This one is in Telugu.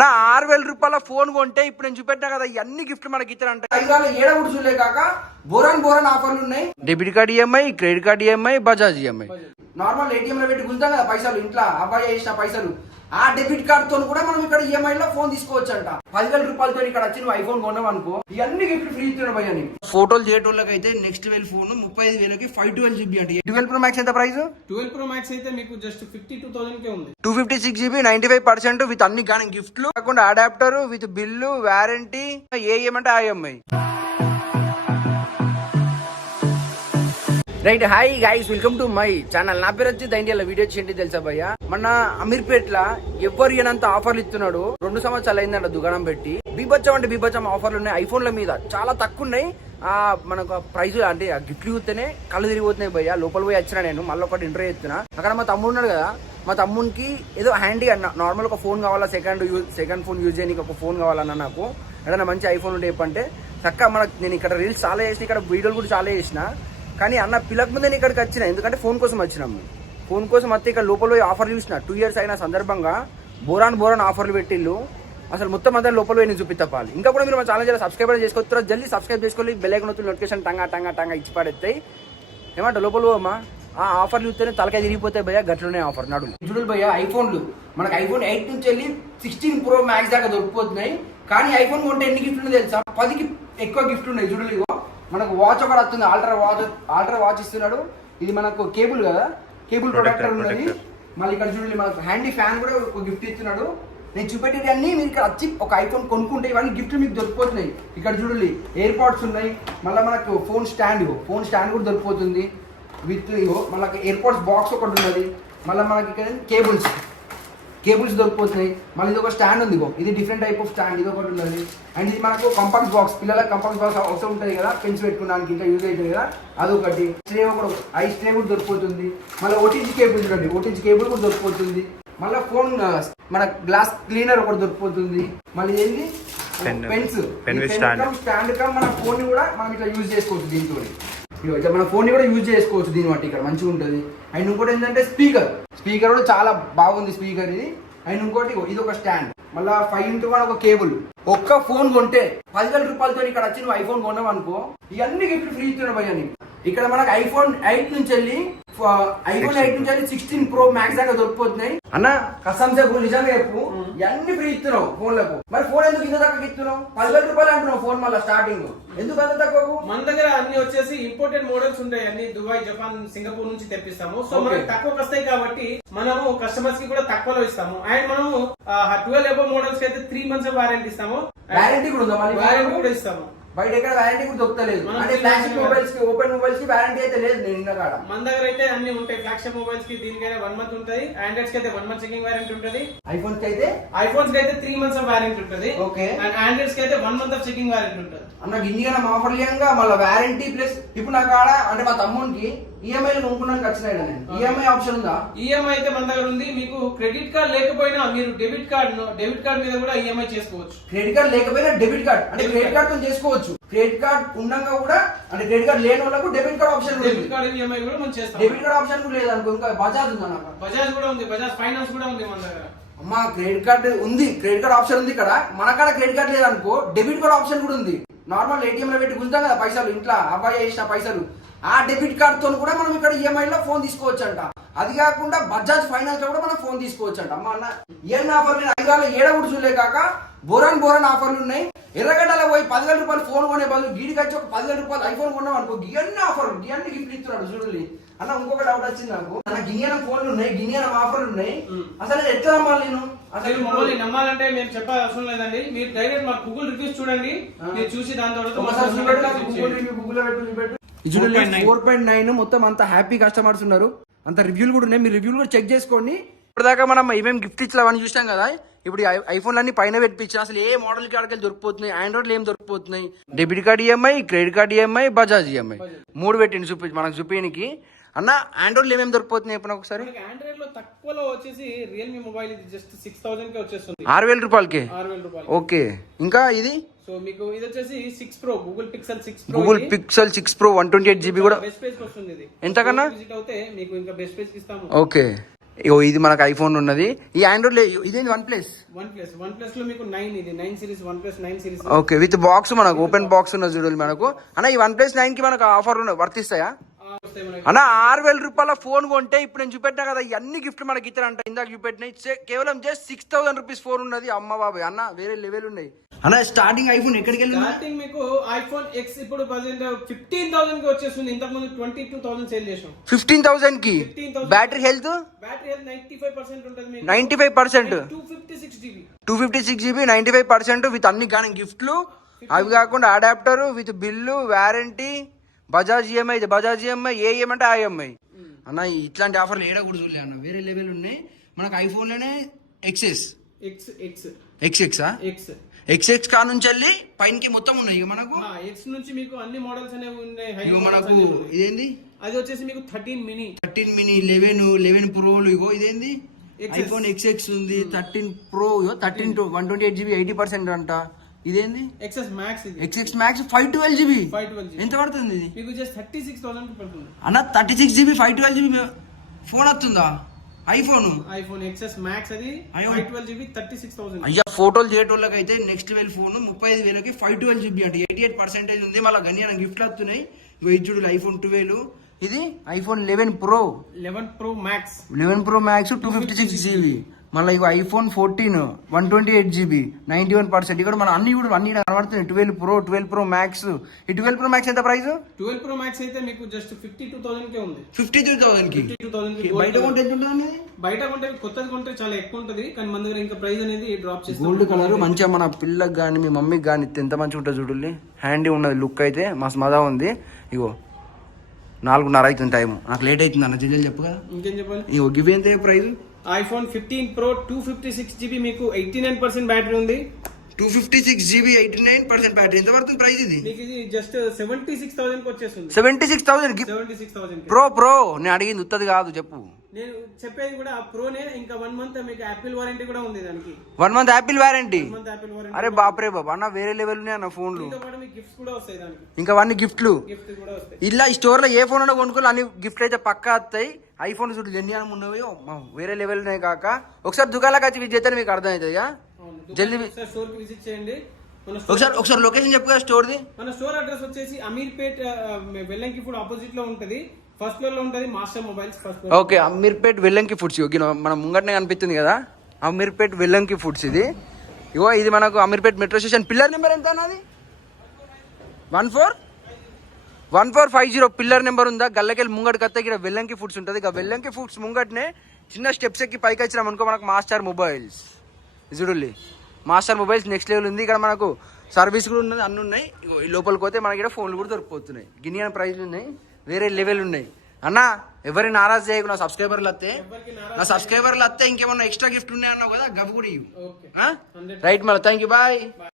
నా 6,000 రూపాయల ఫోన్ కొంటే ఇప్పుడు నేను చూపెట్టా కదా ఇవన్నీ గిఫ్ట్లు మనకి ఇచ్చారంటే 5,000 ఏడ కూడా చూడలే కాక బోరాన్ ఆఫర్లు ఉన్నాయి. Debit card EMI, credit card EMI, Bajaj EMI. Normal ATM లో పెట్టి గుంజాం కదా పైసలు, ఇంట్లో అబ్బాయి వేసిన పైసలు, ఆ డెబిట్ కార్డ్ తో కూడా మనం ఇక్కడ ఈఎంఐ లో ఫోన్ తీసుకోవచ్చు అంట. 10,000 రూపాయలతో ఇక్కడ వచ్చి నువ్వు ఐఫోన్ కొన్నావు అనుకో, ఇవన్నీ గిఫ్ట్ ఫ్రీ ఇస్తున్నాడు భయ్య. ఫోటోలు చేయటోళ్ళకి అయితే నెక్స్ట్ లెవెల్ ఫోన్ 35,000కి 512 GB అంటే 12 Pro Max ఎంత ప్రైస్? 12 Pro Max అయితే మీకు జస్ట్ 52,000 కే ఉంది. 256 GB 95% విత్ అన్ని కానీ గిఫ్ట్లు కాకుండా అడాప్టర్ విత్ బిల్లు, వారంటీ, ఏ ఏమంటే ఆ EMI. Right, hi guys, welcome to my channel. నా పేరు వచ్చి దైండియాల వీడియో చేయండి తెలుసా భయ్య. మన అమీర్పేట్ల ఎవ్వరు ఏనంత ఆఫర్లు ఇస్తున్నాడు. 2 సంవత్సరాలు అయిందంట దుకాణం పెట్టి. బీభత్సం అంటే బీభత్సం ఆఫర్లు ఉన్నాయి. ఐఫోన్ల మీద చాలా తక్కువ ఉన్నాయి. మనకు ప్రైజ్ అంటే గిఫ్ట్లు చూస్తేనే కళ్ళు తిరిగిపోతున్నాయి భయ్య. లోపల పోయి వచ్చినా నేను మళ్ళీ ఒకటి ఇంటర్వ్యూ చేస్తున్నా. అక్కడ మా తమ్ముడు ఉన్నాడు కదా, మా తమ్మునికి ఏదో హ్యాండీ నార్మల్ ఒక ఫోన్ కావాలా, సెకండ్ ఫోన్ యూజ్ చేయడానికి ఒక ఫోన్ కావాలన్నా, నాకు ఏదైనా మంచి ఐఫోన్ ఉంటే చెప్పంటే చక్కగా నేను ఇక్కడ రీల్స్ చాలా చేసిన, ఇక్కడ వీడియోలు కూడా చాలా చేసిన. కానీ అన్న పిల్లక ముందే నేను ఇక్కడికి వచ్చిన, ఎందుకంటే ఫోన్ కోసం వచ్చినాము. ఫోన్ కోసం వస్తే ఇక్కడ లోపల పోయి ఆఫర్లు చూసిన. 2 years అయిన సందర్భంగా బోరాన్ ఆఫర్లు పెట్టిళ్ళు. అసలు మొత్తం అంతా లోపల పోయి నేను చూపిస్తాపాలి. ఇంకా కూడా మీరు మా ఛానల్ సబ్స్క్రైబర్ చేసుకోవచ్చు, జల్దీ సబ్స్క్రైబ్ చేసుకోవాలి. బెల్ ఐకాన్ నోటిఫికేషన్ టంగా ఇచ్చి పడేస్తాయి. ఏమంట లోపల పోమా, ఆ ఆఫర్లు చూస్తేనే తలకాయ తిరిగిపోతాయి భయ్య. గట్లనే ఆఫర్ నడు చూడు భయ్య. ఐఫోన్లు మనకు ఐఫోన్ 8 నుంచి వెళ్ళి 16 Pro Max దాకా దొరికిపోతున్నాయి. కానీ ఐఫోన్ కొంటే ఎన్ని గిఫ్ట్లు తెలుసా? 10కి ఎక్కువ గిఫ్ట్లు ఉన్నాయి. చూడలేదు, మనకు వాచ్ ఒకటి వస్తుంది, ఆల్ట్రా వాచ్ ఇస్తున్నాడు. ఇది మనకు కేబుల్ కదా, కేబుల్ ప్రొటెక్టర్ ఉన్నది. మళ్ళీ ఇక్కడ చూడండి మనకు హ్యాండీ ఫ్యాన్ కూడా ఒక గిఫ్ట్ ఇస్తున్నాడు. నేను చూపెట్టేది అన్ని మీరు ఇక్కడ వచ్చి ఒక ఐఫోన్ కొనుక్కుంటే ఇవన్నీ గిఫ్ట్లు మీకు దొరికిపోతున్నాయి. ఇక్కడ చూడండి ఎయిర్ పాడ్స్ ఉన్నాయి. మళ్ళీ మనకు ఫోన్ స్టాండ్ కూడా దొరికిపోతుంది విత్ మనకి ఎయిర్ పాడ్స్ బాక్స్ ఒకటి ఉన్నది. మళ్ళీ మనకి ఇక్కడ కేబుల్స్ దొరికిపోతున్నాయి. మళ్ళీ ఇది ఒక స్టాండ్ ఉంది, ఇది డిఫరెంట్ టైప్ ఆఫ్ స్టాండ్, ఇది ఒకటి ఉన్నది. అండ్ ఇది మనకు కంపాక్ట్ బాక్స్, పిల్లలకు కంపాక్ట్ బాక్స్ అవసరం ఉంటుంది కదా, పెన్స్ పెట్టుకోవడానికి ఇంకా యూజ్ అవుతుంది కదా, అదొకటి. స్ట్రే ఒకటి, ఐస్ ట్రే కూడా దొరికిపోతుంది. మళ్ళీ ఓటీజీ కేబుల్ చూడండి, ఓటీజీ కేబుల్ కూడా దొరికిపోతుంది. మళ్ళీ ఫోన్ మన గ్లాస్ క్లీనర్ ఒకటి దొరికిపోతుంది. మళ్ళీ ఏంటి పెన్స్ స్టాండ్ కా మన ఫోన్ కూడా మనం ఇట్లా యూజ్ చేసుకోవచ్చు. దీంతో మన ఫోన్ కూడా యూజ్ చేసుకోవచ్చు దీని బట్టి, ఇక్కడ మంచిగా ఉంటుంది. అండ్ ఇంకోటి ఏంటంటే స్పీకర్ కూడా చాలా బాగుంది స్పీకర్ ఇది. అండ్ ఇంకోటి ఇది ఒక స్టాండ్, మళ్ళీ 5:1 ఒక కేబుల్. ఒక్క ఫోన్ కొంటే 10,000 రూపాయలతో ఇక్కడ వచ్చి నువ్వు ఐఫోన్ కొన్నావు అనుకో, ఇవన్నీ గిఫ్ట్ ఫ్రీ ఇస్తున్నాడు భయ్య. ఇక్కడ మనకు ఐఫోన్ 8 నుంచి వెళ్ళి 16 Pro Max దాకా దొరికిపోతున్నాయి. అన్న కసం సేపు నిజంగా చెప్పు, ఇవన్నీ ఫ్రీ ఇస్తున్నావు ఫోన్లకు. మరి ఫోన్ ఎందుకు ఇంత తక్కువ ఇస్తున్నావు? 10,000 రూపాయలు అంటున్నావు ఫోన్. మళ్ళీ స్టార్టింగ్ ఎందుకు అంత తక్కువ? మన దగ్గర అన్ని వచ్చేసి ఇంపోర్టెడ్ మోడల్స్ ఉంటాయి, అన్ని దుబాయ్, జపాన్, సింగపూర్ నుంచి తెప్పిస్తాము. సో మనకి తక్కువకి వస్తాయి కాబట్టి మనము కస్టమర్స్ కి కూడా తక్కువలో ఇస్తాము. అండ్ మనము 12 above మోడల్స్ కి అయితే 3 months వారంటీ ఇస్తాము. వారంటీ కూడా ఉందా? వారంటీ కూడా ఇస్తాము. బయట ఎక్కడ వారంటీ కూడా దొరకలేదు. అంటే ఫ్లాగ్షిప్ మొబైల్స్ కి, ఓపెన్ మొబైల్స్ కి వారంటీ అయితే లేదు. నేను ఇన్న కాడ మన దగ్గర అయితే అన్ని ఉంటాయి. ఫ్లాగ్షిప్ మొబైల్స్ కి దీనికైనా 1 month ఉంటుంది. ఆండ్రాయిడ్స్ కి అయితే 1 month చెకింగ్ వారంటీ ఉంటుంది. ఐఫోన్స్ కి అయితే 3 months వారంటీ ఉంటుంది. ఓకే. అండ్ ఆండ్రాయిడ్స్ కి అయితే 1 month చెకింగ్ వారంటీ ఉంటుంది. అన్న ఇన్నిగా ఆఫర్ లేక మళ్ళీ వారంటీ ప్లస్ ఇప్పుడు నా కాడ అంటే మా తమ్మునికి ఈఎంఐ కొనుక్కోడానికి వచ్చినాయి. నేను ఈఎంఐ ఆప్షన్ ఉందా? ఈఎంఐ అయితే మన దగ్గర ఉంది. మీకు క్రెడిట్ కార్డ్ లేకపోయినా మీరు డెబిట్ కార్డ్ మీద కూడా ఈఎంఐ చేసుకోవచ్చు. క్రెడిట్ కార్డ్ లేకపోయినా డెబిట్ కార్డ్ అంటే క్రెడిట్ కార్డ్ తో చేసుకోవచ్చు. క్రెడిట్ కార్డ్ ఉండగా కూడా అంటే క్రెడిట్ కార్డ్ లేని వాళ్ళకు డెబిట్ కార్డ్ ఆప్షన్ ఉంది. డెబిట్ కార్డ్ ఈఎంఐ కూడా మనం చేస్తాం. డెబిట్ కార్డ్ ఆప్షన్ కూడా లేదు అనుకో. ఇంకా బజాజ్ ఉందా? నాకు బజాజ్ కూడా ఉంది, బజాజ్ ఫైనాన్స్ కూడా ఉంది మన దగ్గర. అమ్మా క్రెడిట్ కార్డ్ ఉంది, క్రెడిట్ కార్డ్ ఆప్షన్ ఉంది ఇక్కడ. మన కాడ క్రెడిట్ కార్డ్ లేదనుకో డెబిట్ కార్డ్ ఆప్షన్ కూడా ఉంది. నార్మల్ ఏటీఎం లో పెట్టి గుంజాం కదా పైసలు, ఇంట్లో అబ్బాయి వేసిన పైసలు, ఆ డెబిట్ కార్డ్ తో కూడా మనం ఇక్కడ ఈఎంఐ లో ఫోన్ తీసుకోవచ్చు అంట. అది కాకుండా బజాజ్ ఫైనాన్స్ లో కూడా మనం ఫోన్ తీసుకోవచ్చు అంట. అమ్మ అన్న ఏం ఆఫర్లు 5,000 ఏడ కూడా చూడలే కాక బోరాన్ ఆఫర్లు ఉన్నాయి. ఎర్రగడ్డలో పోయి 10,000 రూపాయలు ఫోన్ కొనే బదులు గీడికి వచ్చి ఒక 10,000 రూపాయలు ఐఫోన్ కొన్నాం అనుకో, ఇవన్నీ ఆఫర్లు, ఇవన్నీ గిఫ్ట్ ఇస్తున్నాడు చూడండి. అన్న ఇంకొక డౌట్ వచ్చింది నాకు, గిన్నెనం ఫోన్లు ఉన్నాయి, గిన్నెనం ఆఫర్లు ఉన్నాయి. అసలు ఎట్లా నమ్మాలి నేను? అసలు మమ్మల్ని నమ్మాలంటే మేము చెప్పాల్సిన అవసరం లేదండి. మీరు డైరెక్ట్ మా గూగుల్ రివ్యూస్ చూడండి, మీరు చూసి దాని తర్వాత 4.9 మొత్తం అంత హ్యాపీ కస్టమర్స్ ఉన్నారు, అంత రివ్యూలు కూడా ఉన్నాయి. మీరు రివ్యూలు కూడా చెక్ చేసుకోండి. ఇప్పటిదాకా మనం ఏమేమి గిఫ్ట్ ఇచ్చి అవన్నీ చూసాం కదా. ఇప్పుడు ఐఫోన్ అన్ని పైన పెట్టించి అసలు ఏ మోడల్ కాడికి దొరికిపోతున్నాయి, ఆండ్రాయిడ్ ఏం దొరికిపోతున్నాయి. Debit card EMI, credit card EMI, Bajaj EMI 3 పెట్టింది మనకు చూపించడానికి. అన్న ఆండ్రాయిడ్ ఏమేమి దొరికిపోతున్నాయి ఇప్పుడు ఒకసారి? ఆండ్రాయిడ్ లో తక్కువలో వచ్చేసి రియల్మీ మొబైల్ ఇది జస్ట్ 6,000 కే వచ్చేస్తుంది. 6,000 రూపాయలకి. 6,000 రూపాయలు. ఓకే. ఇంకా ఇది సో మీకు ఇది వచ్చేసి 6 Pro, Google pixel 6 Pro. Google pixel 6 Pro 128 GB కూడా బెస్ట్ పేజ్ వస్తుంది. ఇది ఎంతకన్నా విజిట్ అవుతే మీకు ఇంకా బెస్ట్ పేజ్ ఇస్తాము. ఓకే. ఇగో ఇది మనకు ఐఫోన్ ఉన్నది. ఈ ఆండ్రాయిడ్ ఇదేంటి వన్ ప్లస్ లో మీకు 9 ఇది 9 series OnePlus 9 series. Okay with box మనకు ఓపెన్ బాక్స్ ఉన్నది చూడాలి మనకు. అన్న ఈ OnePlus 9 కి మనకు ఆఫర్ వర్తిస్తాయా అన్న? 6,000 రూపాయల ఫోన్ కొంటే ఇప్పుడు నేను చూపెట్టినా కదా ఇవన్నీ గిఫ్ట్ మనకి ఇస్తారంట. ఇందాక చూపెట్టినాయి కేవలం జస్ట్ 6,000 రూపీస్ ఫోన్ ఉన్నది. అమ్మ బాబాయ్ అన్న వేరే లెవెల్ ఉన్నాయి అన్న. స్టార్టింగ్ ఐఫోన్ ఎక్కడికి వెళ్ళి స్టార్టింగ్ మీకు ఐఫోన్ ఎక్స్ ఇప్పుడు ప్రెజెంట్ 15,000 కి వచ్చేస్తుంది. ఇంతకు ముందు 22,000 సేల్ చేసాం. 15,000 కి 15,000. బ్యాటరీ హెల్త్ 95% ఉంటుంది మీకు. 95% 256 GB 256 GB 95% విత్ అన్ని కానీ గిఫ్ట్లు. అవి కాకుండా adapter with bill warranty Bajaj EMI. Bajaj EMI A EMI అంటే ఆ ఈఎంఐ అన్న. ఇట్లాంటి ఆఫర్లు ఏడా కూడా చూడలే అన్న, వేరే లెవెల్ ఉన్నాయి మనకు. ఐఫోన్ లోనే ఎక్స్ఎస్ ఎక్స్ఎక్స్ కా నుంచి వెళ్ళి పైనకి మొత్తం ఉన్నాయి ఇక మనకు. ఎక్స్ నుంచి మీకు అన్ని మోడల్స్ అనేవి ఉన్నాయి. ఇగో మనకు ఇదేంది అది వచ్చేసి మీకు 13 మినీ 11 ప్రోలు. ఇగో ఇదేంది ఐఫోన్ ఎక్స్ఎక్స్ ఉంది. 13 ప్రో 13 to 128 GB 80% అంట. ఇదేంది XS Max. ఇది XS Max 512 GB. 512 GB ఎంత పడుతుంది ఇది మీకు? జస్ట్ 36,000 కి పడుతుంది అన్న. 36 GB 512 GB ఫోన్ వస్తుందా ఐఫోన్ XS Max అది 512 GB 36,000. అయ్యా ఫోటోలు చేయటోళ్ళకి అయితే నెక్స్ట్ లెవెల్ ఫోన్ 35,000కి 512 GB అంటే 88% ఉంది. మళ్ళీ గనియాన గిఫ్ట్లు వస్తున్నాయి. ఇగో ఇది చూడు ఐఫోన్ 12. ఇది iPhone 11 Pro 11 Pro Max 256 GB. మళ్ళీ ఇవి ఐఫోన్ 14 128 GB 91%. ఇక్కడ మన అన్ని కనబడుతున్నాయి. 12 Pro Max. ఈ 12 Pro Max ఎంత ప్రైస్? 12 Pro Max అయితే మీకు జస్ట్ 52,000 కే ఉంది. 52,000 కి. 52,000 కి బయట కొంటే ఎంత ఉంటుంది? బయట కొంటే కొత్తది కొంటే చాలా ఎక్కువ ఉంటుంది, కానీ మన దగ్గర ఇంకా ప్రైస్ అనేది డ్రాప్ చేస్తాం. గోల్డ్ కలర్ మంచిగా మన పిల్లకి కానీ మీ మమ్మీకి కానీ ఎంత మంచిగా ఉంటుంది చూడండి. హ్యాండీ ఉన్నది లుక్ అయితే మస్తు మజా ఉంది. ఇగో 4:30 అవుతుంది టైం. నాకు లేట్ అవుతుంది అన్న, జిల్లు చెప్పు కదా. ఇంకేం చెప్పాలి? ఇగో గివ్ ఎంత ప్రైస్? ఐఫోన్ 15 Pro 256 GB మీకు 89% బ్యాటరీ ఉంది. 256 GB 89% బ్యాటరీ. ఎంత పడుతుంది ప్రైస్ ఇది? మీకు ఇది జస్ట్ 76,000 కి వచ్చేస్తుంది. 76,000 కి 76,000 కి. ప్రో నేను అడిగింది ఉత్తది కాదు చెప్పు. నేను చెప్పేది కూడా ప్రోనే. ఇంకా 1 మంత్ మీకు యాపిల్ వారంటీ కూడా ఉంది దానికి. 1 మంత్ యాపిల్ వారంటీ. అరే అరే బాప్రే బాబా అన్న, వేరే లెవెల్ ఉన్నాయి అన్న ఫోన్లు. దీంతో పాటు మీకు గిఫ్ట్స్ కూడా వస్తాయి దానికి. ఇంకా అవన్నీ గిఫ్ట్లు కూడా వస్తాయి. ఇలా ఈ స్టోర్ లో ఏ ఫోన్ అన్నా కొనుక్కోవాలి అన్ని గిఫ్ట్ అయితే పక్కా వస్తాయి. ఐఫోన్ చూడు జెన్యానం ఉన్నవి వేరే లెవెల్ ఉన్నాయి కాక. ఒకసారి దుకాణాలకు వచ్చి విజిట్ చేస్తే మీకు అర్థమవుతుంది. జల్దీ స్టోర్ కి విజిట్ చేయండి. ఒకసారి లొకేషన్ చెప్పు కదా స్టోర్ ది. మన స్టోర్ అడ్రస్ వచ్చేసి అమీర్పేట్ వెల్లంకి ఫుడ్ ఆపోజిట్ లో ఉంటది. ఫస్ట్ ఫ్లోర్ లో ఉంటది master mobiles first floor. Okay Ameerpet Vellanki foods. మనం ముంగటనే కనిపిస్తుంది కదా అమీర్పేట్ వెల్లంకి ఫుడ్స్. ఇది ఇగో ఇది మనకు Ameerpet metro station. Pillar number ఎంత అన్నది? 1450 పిల్లర్ నెంబర్ ఉందా? గల్లకెళ్ళి ముంగడికి వస్తే ఇక్కడ వెల్లంకి ఫుడ్స్ ఉంటుంది. ఇక వెల్లంకి ఫుడ్స్ ముంగటనే చిన్న స్టెప్స్ ఎక్కి పైకి వచ్చినాం అనుకో మనకు మాస్టర్ మొబైల్స్. చూడండి మాస్టర్ మొబైల్స్ నెక్స్ట్ లెవెల్ ఉంది. ఇక్కడ మనకు సర్వీస్ కూడా ఉన్నది, అన్నీ ఉన్నాయి. ఈ లోపలికి పోతే మనకి ఇక్కడ ఫోన్లు కూడా దొరికిపోతున్నాయి. గిన్నె ప్రైజ్లు ఉన్నాయి, వేరే లెవెల్ ఉన్నాయి అన్న. ఎవరిని నారాజ్ చేయకు. నా సబ్స్క్రైబర్లు వస్తే ఇంకేమన్నా ఎక్స్ట్రా గిఫ్ట్ ఉన్నాయి అన్నావు కదా, గవ్ కూడా రైట్ మళ్ళీ. Thank you bye.